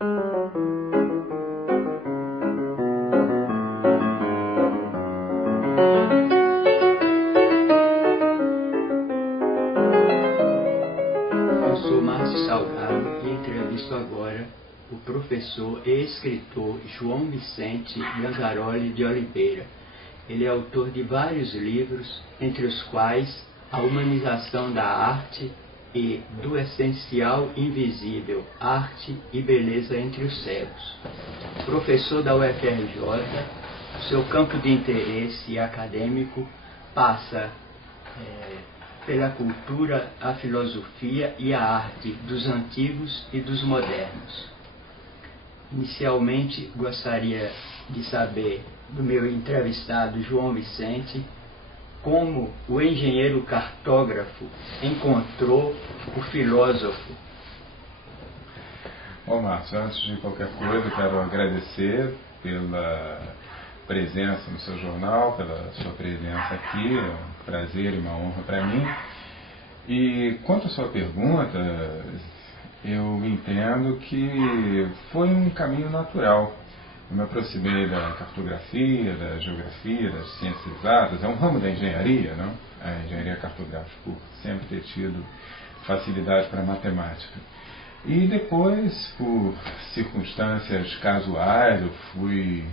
Eu sou Márcio Salgado e entrevisto agora o professor e escritor João Vicente Ganzaroli de Oliveira. Ele é autor de vários livros, entre os quais A Humanização da Arte e Do Essencial Invisível, Arte e Beleza entre os Cegos. Professor da UFRJ, seu campo de interesse acadêmico passa pela cultura, a filosofia e a arte dos antigos e dos modernos. Inicialmente, gostaria de saber do meu entrevistado João Vicente como o engenheiro cartógrafo encontrou o filósofo. Bom, Márcio, antes de qualquer coisa, quero agradecer pela presença no seu jornal, pela sua presença aqui, é um prazer e uma honra para mim. E quanto à sua pergunta, eu entendo que foi um caminho natural. Eu me aproximei da cartografia, da geografia, das ciências exatas, é um ramo da engenharia, não? A engenharia cartográfica, por sempre ter tido facilidade para matemática. E depois, por circunstâncias casuais, eu fui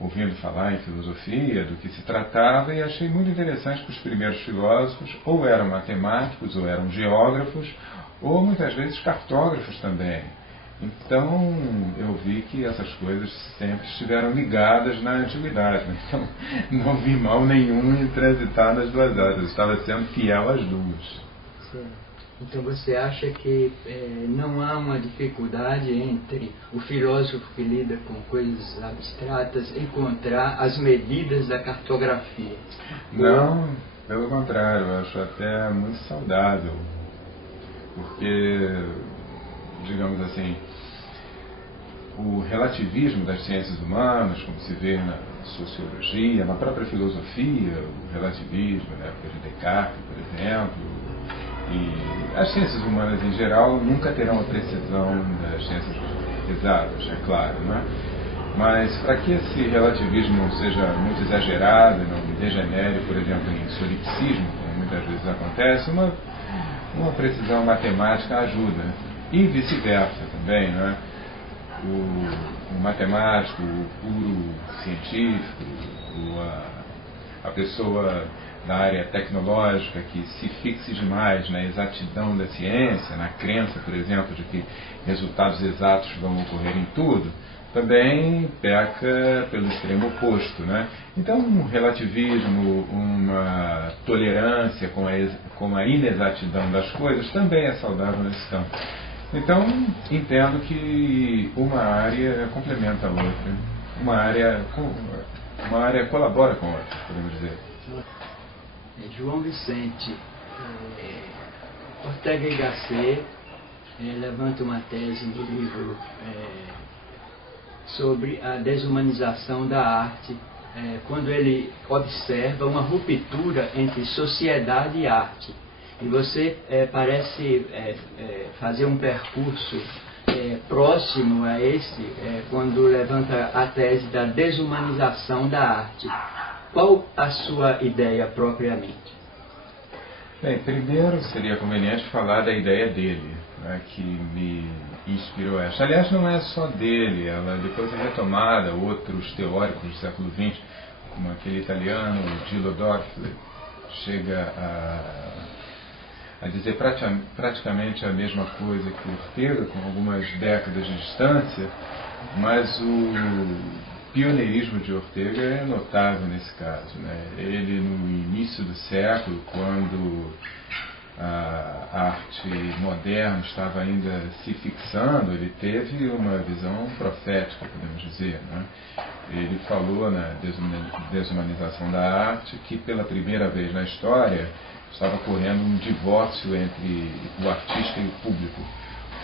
ouvindo falar em filosofia, do que se tratava, e achei muito interessante que os primeiros filósofos ou eram matemáticos, ou eram geógrafos, ou muitas vezes cartógrafos também. Então, eu vi que essas coisas sempre estiveram ligadas na antiguidade. Então, não vi mal nenhum em transitar nas duas áreas. Eu estava sendo fiel às duas. Sim. Então, você acha que não há uma dificuldade entre o filósofo que lida com coisas abstratas encontrar as medidas da cartografia? Não, pelo contrário, eu acho até muito saudável. Porque, digamos assim, o relativismo das ciências humanas, como se vê na sociologia, na própria filosofia, o relativismo, na época de Descartes, por exemplo, e as ciências humanas em geral nunca terão a precisão das ciências exatas, é claro, não é? Mas para que esse relativismo não seja muito exagerado e não degenere, por exemplo, em solipsismo, como muitas vezes acontece, uma precisão matemática ajuda. E vice-versa também, não é? O matemático, o puro científico, a pessoa da área tecnológica que se fixe demais na exatidão da ciência, na crença, por exemplo, de que resultados exatos vão ocorrer em tudo, também peca pelo extremo oposto, né? Então, um relativismo, uma tolerância com a inexatidão das coisas também é saudável nesse campo. Então, entendo que uma área complementa a outra, uma área colabora com a outra, podemos dizer. João Vicente, Ortega y Gasset levanta uma tese no livro sobre a desumanização da arte, quando ele observa uma ruptura entre sociedade e arte. E você parece fazer um percurso próximo a esse, quando levanta a tese da desumanização da arte. Qual a sua ideia propriamente? Bem, primeiro seria conveniente falar da ideia dele, né, que me inspirou essa. Aliás, não é só dele, ela depois é retomada, outros teóricos do século XX, como aquele italiano Gildo Dorfler, chega a dizer praticamente a mesma coisa que Ortega, com algumas décadas de distância, mas o pioneirismo de Ortega é notável nesse caso, né? Ele, no início do século, quando a arte moderna estava ainda se fixando, ele teve uma visão profética, podemos dizer, né? Ele falou na desumanização da arte que, pela primeira vez na história, estava ocorrendo um divórcio entre o artista e o público.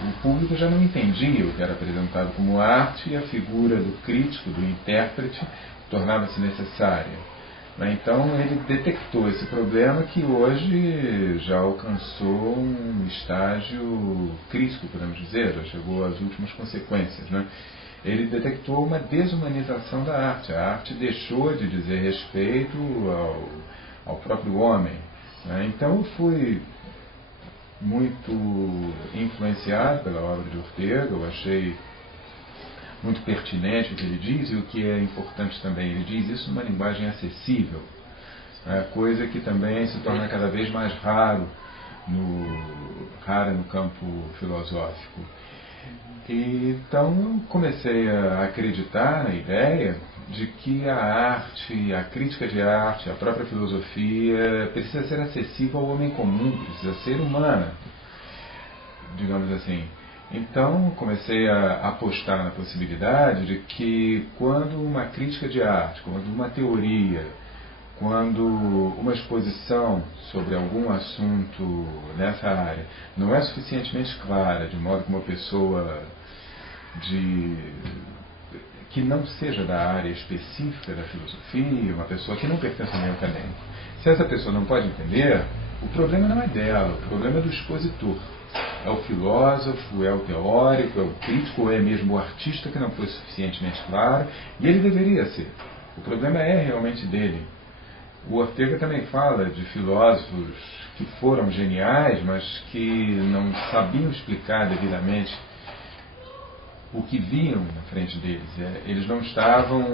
O público já não entendia o que era apresentado como arte e a figura do crítico, do intérprete, tornava-se necessária. Então ele detectou esse problema que hoje já alcançou um estágio crítico, podemos dizer, já chegou às últimas consequências, né? Ele detectou uma desumanização da arte. A arte deixou de dizer respeito ao próprio homem, né? Então eu fui muito influenciado pela obra de Ortega, eu achei muito pertinente o que ele diz, e o que é importante também, ele diz isso numa linguagem acessível, né? Coisa que também se torna cada vez mais rara no campo filosófico. E, então eu comecei a acreditar na ideia de que a arte, a crítica de arte, a própria filosofia precisa ser acessível ao homem comum, precisa ser humana, digamos assim. Então comecei a apostar na possibilidade de que quando uma crítica de arte, quando uma teoria, quando uma exposição sobre algum assunto nessa área não é suficientemente clara, de modo que uma pessoa que não seja da área específica da filosofia, uma pessoa que não pertence ao meio acadêmico, se essa pessoa não pode entender, o problema não é dela, o problema é do expositor. É o filósofo, é o teórico, é o crítico, ou é mesmo o artista que não foi suficientemente claro, e ele deveria ser. O problema é realmente dele. O Ortega também fala de filósofos que foram geniais, mas que não sabiam explicar devidamente o que viam na frente deles. Eles não estavam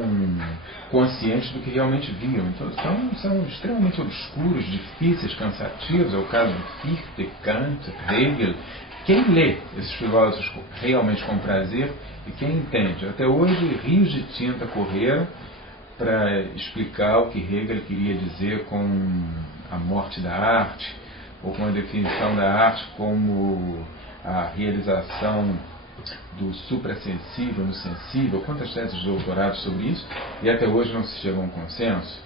conscientes do que realmente viam. Então são extremamente obscuros, difíceis, cansativos. É o caso de Fichte, Kant, Hegel. Quem lê esses filósofos realmente com prazer e quem entende? Até hoje rios de tinta correram para explicar o que Hegel queria dizer com a morte da arte, ou com a definição da arte como a realização do suprassensível no sensível. Quantas teses de doutorado sobre isso, e até hoje não se chegou a um consenso,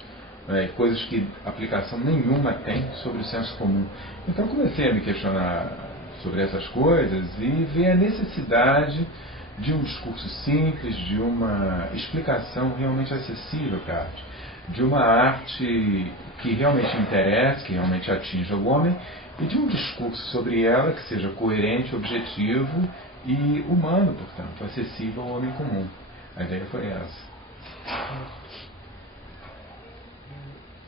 coisas que aplicação nenhuma tem sobre o senso comum. Então comecei a me questionar sobre essas coisas e ver a necessidade de um discurso simples, de uma explicação realmente acessível para a arte, de uma arte que realmente interesse, que realmente atinja o homem, e de um discurso sobre ela que seja coerente, objetivo e humano, portanto, acessível ao homem comum. A ideia foi essa.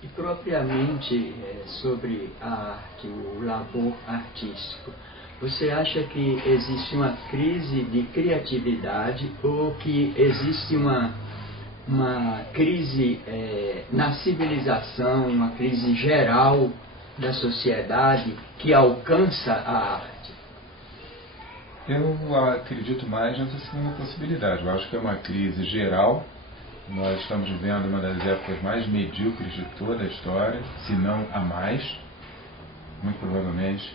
E propriamente sobre a arte, o labor artístico, você acha que existe uma crise de criatividade ou que existe uma crise na civilização, uma crise geral da sociedade que alcança a arte? Eu acredito mais nessa segunda possibilidade. Eu acho que é uma crise geral. Nós estamos vivendo uma das épocas mais medíocres de toda a história, se não a mais, muito provavelmente.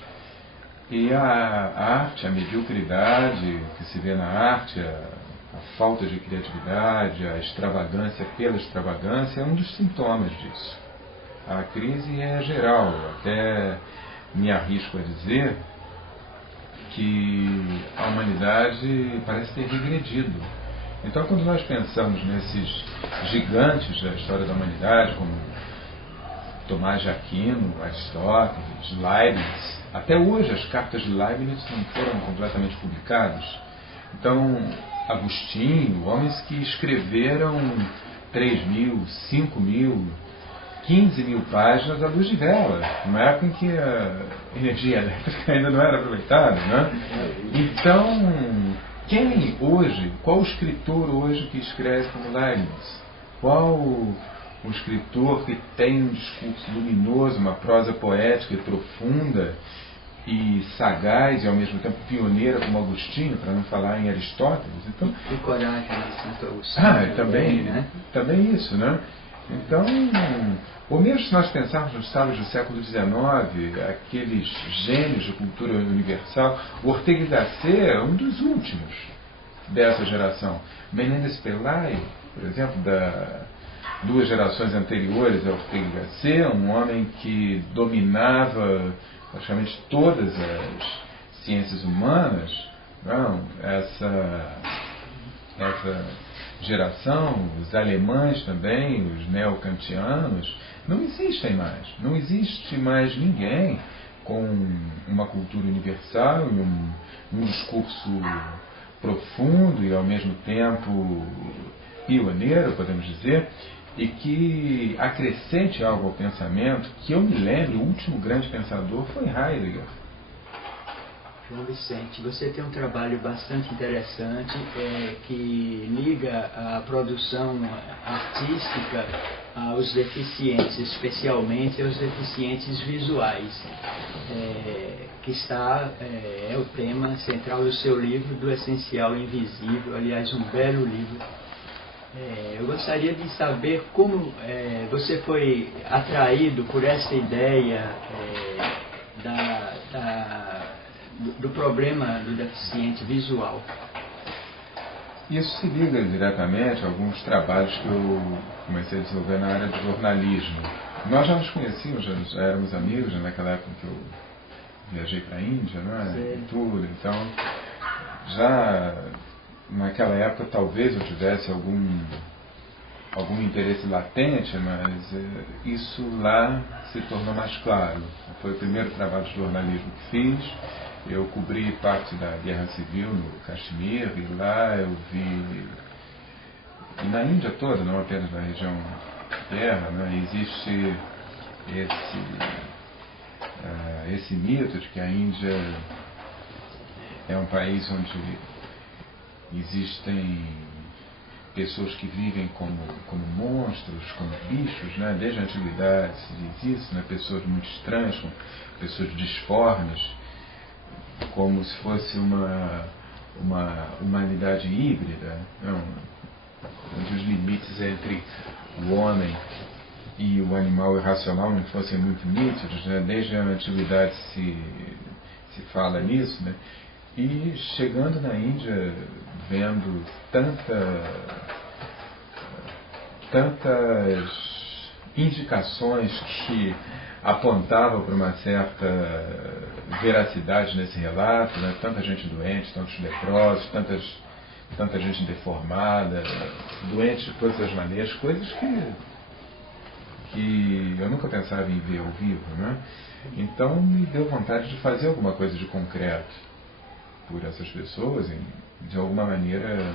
E a arte, a mediocridade que se vê na arte, a falta de criatividade, a extravagância pela extravagância é um dos sintomas disso. A crise é geral. Eu até me arrisco a dizer que a humanidade parece ter regredido. Então, quando nós pensamos nesses gigantes da história da humanidade, como Tomás de Aquino, Aristóteles, Leibniz, até hoje as cartas de Leibniz não foram completamente publicadas. Então, Agostinho, homens que escreveram 3.000, 5.000, 15.000 páginas à luz de vela, numa época em que a energia elétrica ainda não era aproveitada, né? Então, quem hoje, qual o escritor hoje que escreve como Leibniz? Qual o escritor que tem um discurso luminoso, uma prosa poética e profunda e sagaz e ao mesmo tempo pioneira como Agostinho, para não falar em Aristóteles? Então, e coragem de Santo Agostinho. Também, né? Também isso, né? Então, ou mesmo se nós pensarmos nos sábios do século XIX, aqueles gênios de cultura universal, o Ortega y Gasset é um dos últimos dessa geração. Menéndez Pelayo, por exemplo, duas gerações anteriores a Ortega y Gasset, um homem que dominava praticamente todas as ciências humanas. Não, essa geração, os alemães também, os neocantianos, não existem mais. Não existe mais ninguém com uma cultura universal e um discurso profundo e ao mesmo tempo pioneiro, podemos dizer, e que acrescente algo ao pensamento. Que eu me lembro, o último grande pensador foi Heidegger. João Vicente, você tem um trabalho bastante interessante que liga a produção artística aos deficientes, especialmente aos deficientes visuais, que é o tema central do seu livro, Do Essencial Invisível, aliás, um belo livro. Eu gostaria de saber como você foi atraído por essa ideia do problema do deficiente visual. Isso se liga diretamente a alguns trabalhos que eu comecei a desenvolver na área de jornalismo. Nós já nos conhecíamos, já éramos amigos naquela época que eu viajei para a Índia, né? E tudo. Então, já naquela época talvez eu tivesse algum interesse latente, mas isso lá se tornou mais claro. Foi o primeiro trabalho de jornalismo que fiz. Eu cobri parte da Guerra Civil no Caxemir, e lá eu vi, e na Índia toda, não apenas na região de terra, né, existe esse mito de que a Índia é um país onde existem pessoas que vivem como monstros, como bichos, né? Desde a antiguidade se diz isso, né? Pessoas muito estranhas, pessoas disformes, como se fosse uma humanidade híbrida, não? Onde os limites entre o homem e o animal irracional não fossem muito nítidos, né? Desde a antiguidade se fala nisso, né? E chegando na Índia, vendo tantas indicações que apontavam para uma certa veracidade nesse relato, né? Tanta gente doente, tantos leprosos, tanta gente deformada, doente de todas as maneiras, coisas que eu nunca pensava em ver ao vivo, né? Então me deu vontade de fazer alguma coisa de concreto por essas pessoas, de alguma maneira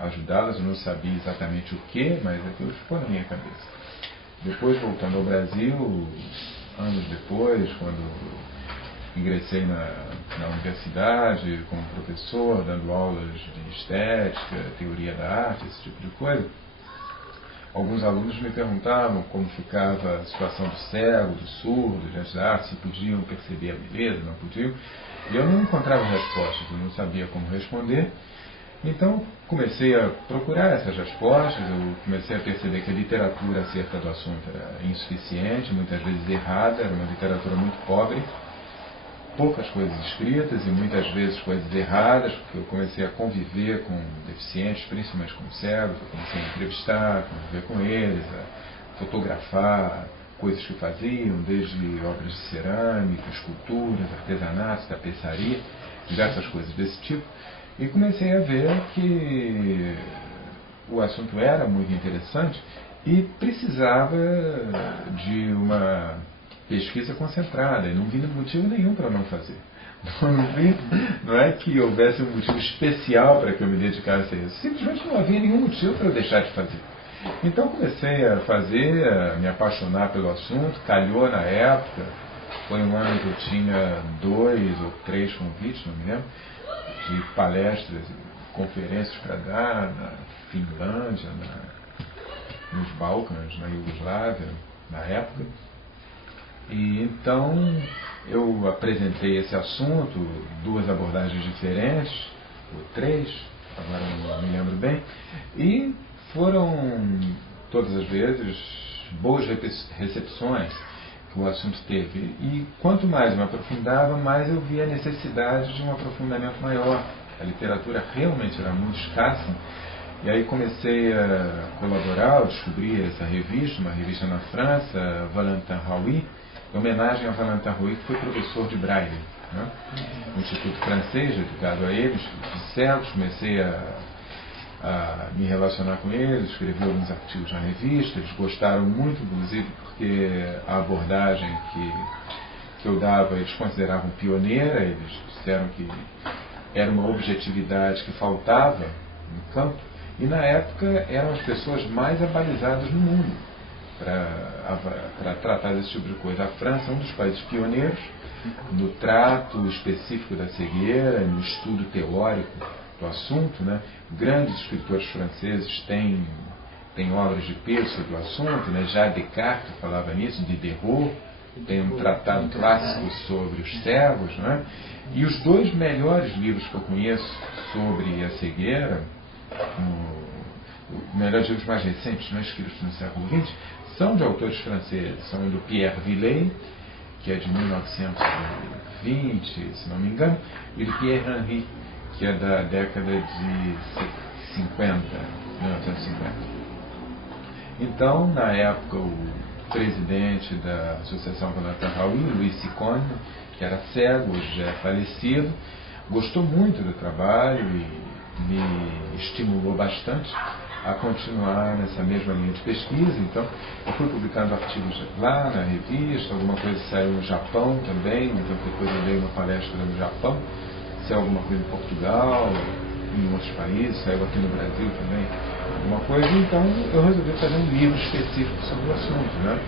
ajudá-las. Eu não sabia exatamente o que, mas aquilo ficou na minha cabeça. Depois, voltando ao Brasil, anos depois, quando ingressei na universidade como professor, dando aulas de estética, teoria da arte, esse tipo de coisa, alguns alunos me perguntavam como ficava a situação do cego, do surdo, diante da arte, se podiam perceber a beleza, não podiam. E eu não encontrava respostas, eu não sabia como responder. Então comecei a procurar essas respostas, eu comecei a perceber que a literatura acerca do assunto era insuficiente, muitas vezes errada, era uma literatura muito pobre, poucas coisas escritas e muitas vezes coisas erradas, porque eu comecei a conviver com deficientes, principalmente com cegos, eu comecei a entrevistar, conviver com eles, a fotografar coisas que faziam, desde obras de cerâmica, esculturas, artesanatos, tapeçaria, diversas coisas desse tipo, e comecei a ver que o assunto era muito interessante e precisava de uma pesquisa concentrada, e não vi motivo nenhum para não fazer. Não é que houvesse um motivo especial para que eu me dedicasse a isso, simplesmente não havia nenhum motivo para eu deixar de fazer. Então comecei a fazer, a me apaixonar pelo assunto, calhou na época, foi um ano que eu tinha 2 ou 3 convites, não me lembro, de palestras, conferências para dar na Finlândia, nos Balcãs, na Iugoslávia, na época. E então eu apresentei esse assunto, 2 abordagens diferentes, ou 3, agora não me lembro bem, e foram todas as vezes boas recepções que o assunto teve. E quanto mais eu me aprofundava, mais eu via a necessidade de um aprofundamento maior. A literatura realmente era muito escassa. E aí comecei a colaborar, eu descobri essa revista, uma revista na França, Valentin Haüy, em homenagem a Valentin Haüy, que foi professor de Braille, né? Um instituto francês dedicado a eles, de cegos. Comecei a a me relacionar com eles, escrevi alguns artigos na revista, eles gostaram muito, inclusive porque a abordagem que eu dava eles consideravam pioneira, eles disseram que era uma objetividade que faltava no campo, e na época eram as pessoas mais abalizadas no mundo para tratar desse tipo de coisa. A França é um dos países pioneiros no trato específico da cegueira, no estudo teórico do assunto, né? Grandes escritores franceses têm obras de peso sobre o assunto, né? Já Descartes falava nisso, Diderot tem um tratado clássico sobre os cegos, né? E os dois melhores livros que eu conheço sobre a cegueira, os melhores livros mais recentes, não escritos no século XX, são de autores franceses, são do Pierre Villey, que é de 1920, se não me engano, e do Pierre Henry, que é da década de 1950. Então, na época, o presidente da Associação Jonathan Hauy, Luiz Ciccone, que era cego, hoje já é falecido, gostou muito do trabalho e me estimulou bastante a continuar nessa mesma linha de pesquisa. Então, eu fui publicando artigos lá na revista, alguma coisa saiu no Japão também, então depois eu dei uma palestra no Japão, saiu alguma coisa em Portugal, em outros países, saiu aqui no Brasil também alguma coisa, então eu resolvi fazer um livro específico sobre o assunto, né?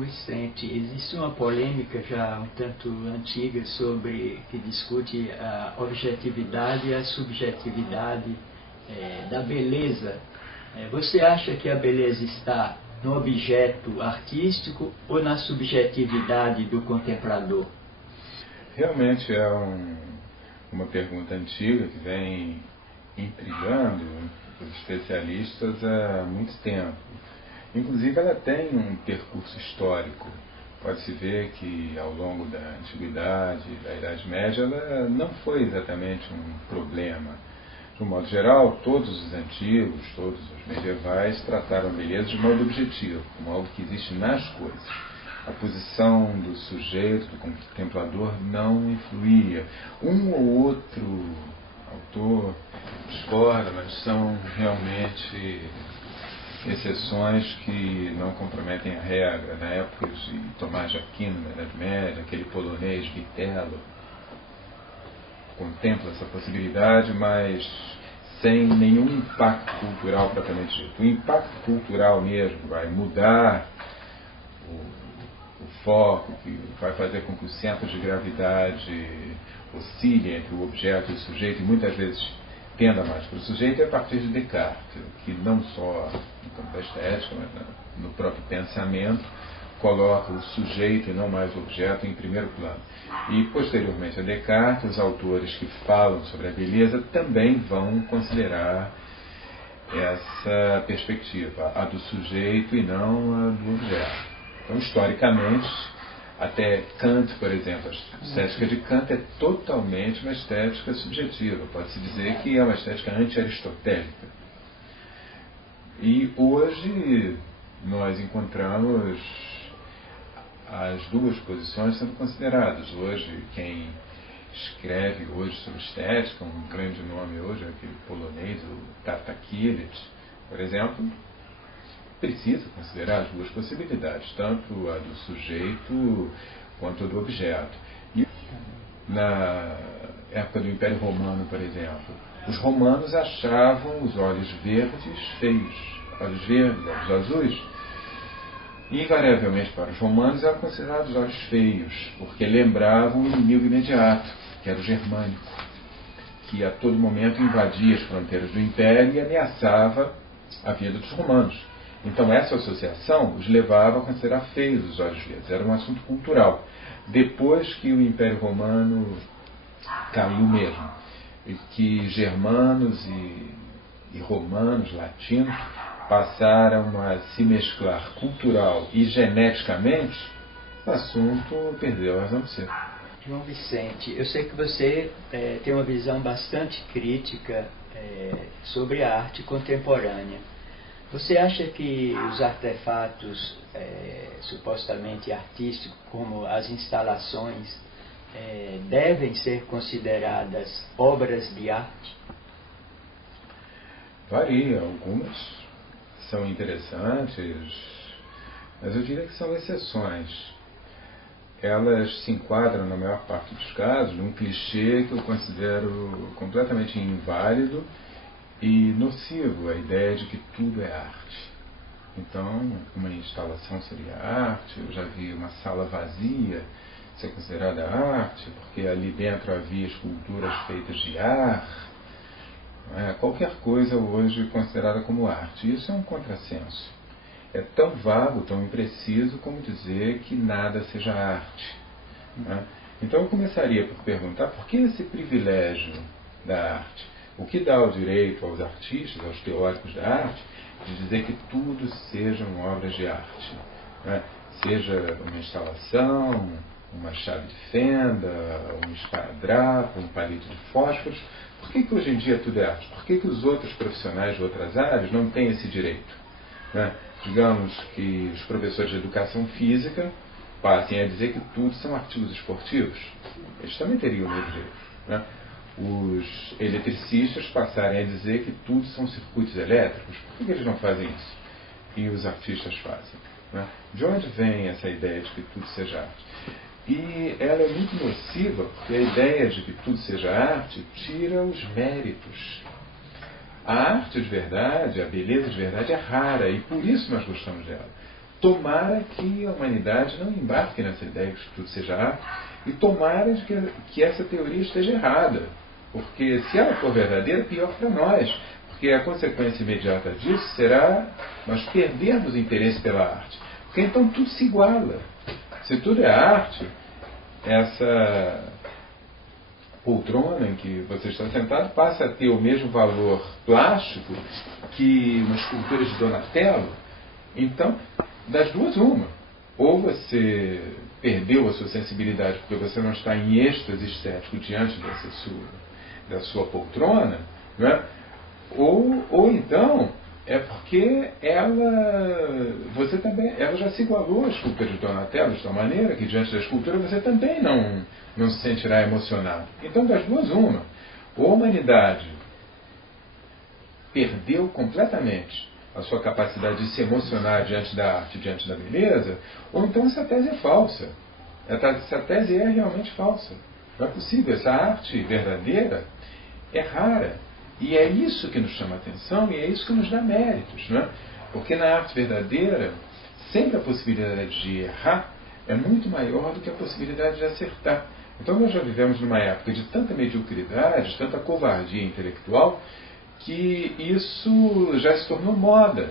Vicente, existe uma polêmica já um tanto antiga sobre que discute a objetividade e a subjetividade da beleza. Você acha que a beleza está no objeto artístico ou na subjetividade do contemplador? Realmente é uma pergunta antiga que vem intrigando os especialistas há muito tempo. Inclusive ela tem um percurso histórico. Pode-se ver que ao longo da Antiguidade e da Idade Média ela não foi exatamente um problema. De um modo geral, todos os antigos, todos os medievais trataram a beleza de modo objetivo, como algo que existe nas coisas. A posição do sujeito, do contemplador, não influía. Um ou outro autor discorda, mas são realmente exceções que não comprometem a regra. Na época de Tomás de Aquino, na Idade Média, aquele polonês Vitello contempla essa possibilidade, mas sem nenhum impacto cultural propriamente dito. O impacto cultural mesmo vai mudar o foco, que vai fazer com que o centro de gravidade oscile entre o objeto e o sujeito, e muitas vezes tenda mais para o sujeito, é a partir de Descartes, que não só no campo da estética, mas no próprio pensamento, coloca o sujeito e não mais o objeto em primeiro plano. E, posteriormente a Descartes, os autores que falam sobre a beleza também vão considerar essa perspectiva, a do sujeito e não a do objeto. Então, historicamente, até Kant, por exemplo, a estética de Kant é totalmente uma estética subjetiva. Pode-se dizer que é uma estética anti-aristotélica. E hoje nós encontramos as duas posições sendo consideradas. Hoje, quem escreve hoje sobre estética, um grande nome hoje é aquele polonês, o Tartakiewicz, por exemplo, precisa considerar as duas possibilidades, tanto a do sujeito quanto a do objeto. E na época do Império Romano, por exemplo, os romanos achavam os olhos verdes feios, olhos verdes, olhos azuis. Invariavelmente para os romanos eram considerados olhos feios, porque lembravam o inimigo imediato, que era o germânico, que a todo momento invadia as fronteiras do Império e ameaçava a vida dos romanos. Então essa associação os levava a considerar feios os olhos verdes. Era um assunto cultural. Depois que o Império Romano caiu mesmo, e que germanos e romanos, latinos, passaram a se mesclar cultural e geneticamente, o assunto perdeu a razão de ser. João Vicente, eu sei que você tem uma visão bastante crítica sobre a arte contemporânea. Você acha que os artefatos supostamente artísticos, como as instalações, devem ser consideradas obras de arte? Varia, algumas são interessantes, mas eu diria que são exceções. Elas se enquadram, na maior parte dos casos, num clichê que eu considero completamente inválido e nocivo, a ideia de que tudo é arte. Então, uma instalação seria arte, eu já vi uma sala vazia ser considerada arte, porque ali dentro havia esculturas feitas de ar. Qualquer coisa hoje considerada como arte. Isso é um contrassenso. É tão vago, tão impreciso como dizer que nada seja arte. Então eu começaria por perguntar por que esse privilégio da arte? O que dá o direito aos artistas, aos teóricos da arte, de dizer que tudo sejam obras de arte? Seja uma instalação, uma chave de fenda, um esparadrapo, um palito de fósforos. Por que hoje em dia tudo é arte? Por que os outros profissionais de outras áreas não têm esse direito? Digamos que os professores de educação física passem a dizer que tudo são artigos esportivos. Eles também teriam o mesmo direito. Os eletricistas passarem a dizer que tudo são circuitos elétricos. Por que eles não fazem isso? E os artistas fazem. De onde vem essa ideia de que tudo seja arte? E ela é muito nociva, porque a ideia de que tudo seja arte tira os méritos. A arte de verdade, a beleza de verdade é rara, e por isso nós gostamos dela. Tomara que a humanidade não embarque nessa ideia de que tudo seja arte, e tomara que essa teoria esteja errada, porque se ela for verdadeira, pior para nós, porque a consequência imediata disso será nós perdermos o interesse pela arte, porque então tudo se iguala. Se tudo é arte, essa poltrona em que você está sentado passa a ter o mesmo valor plástico que uma escultura de Donatello. Então, das duas, uma. Ou você perdeu a sua sensibilidade porque você não está em êxtase estético diante da sua poltrona, ou então é porque ela já se igualou à escultura de Donatello de tal maneira que diante da escultura você também não se sentirá emocionado. Então, das duas, uma. Ou a humanidade perdeu completamente a sua capacidade de se emocionar diante da arte, diante da beleza, ou então essa tese é falsa. Essa tese é realmente falsa. Não é possível. Essa arte verdadeira é rara. E é isso que nos chama a atenção e é isso que nos dá méritos. Porque na arte verdadeira, sempre a possibilidade de errar é muito maior do que a possibilidade de acertar. Então nós já vivemos numa época de tanta mediocridade, de tanta covardia intelectual, que isso já se tornou moda.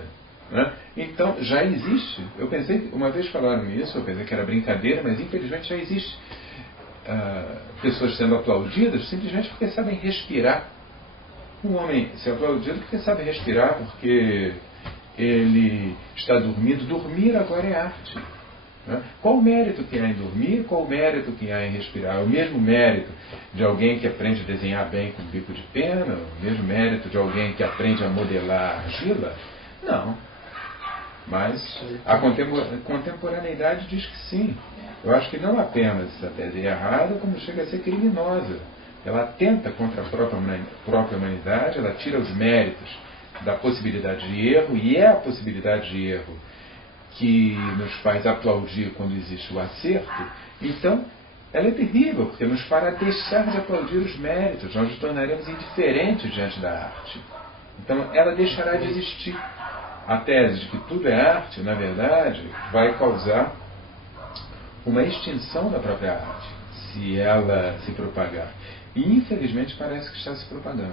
Então já existe. Eu pensei, uma vez falaram isso, eu pensei que era brincadeira, mas infelizmente já existe pessoas sendo aplaudidas simplesmente porque sabem respirar. Um homem se aplaudido porque sabe respirar, porque ele está dormindo. Dormir agora é arte. Qual o mérito que há em dormir? Qual o mérito que há em respirar? É o mesmo mérito de alguém que aprende a desenhar bem com bico de pena? O mesmo mérito de alguém que aprende a modelar argila? Não. Mas a contemporaneidade diz que sim. Eu acho que não apenas essa tese é errada, como chega a ser criminosa. Ela atenta contra a própria humanidade, ela tira os méritos da possibilidade de erro, e é a possibilidade de erro que nos faz aplaudir quando existe o acerto. Então, ela é terrível, porque nos fará deixar de aplaudir os méritos, nós nos tornaremos indiferentes diante da arte. Então, ela deixará de existir. A tese de que tudo é arte, na verdade, vai causar uma extinção da própria arte, se ela se propagar. E, infelizmente, parece que está se propagando.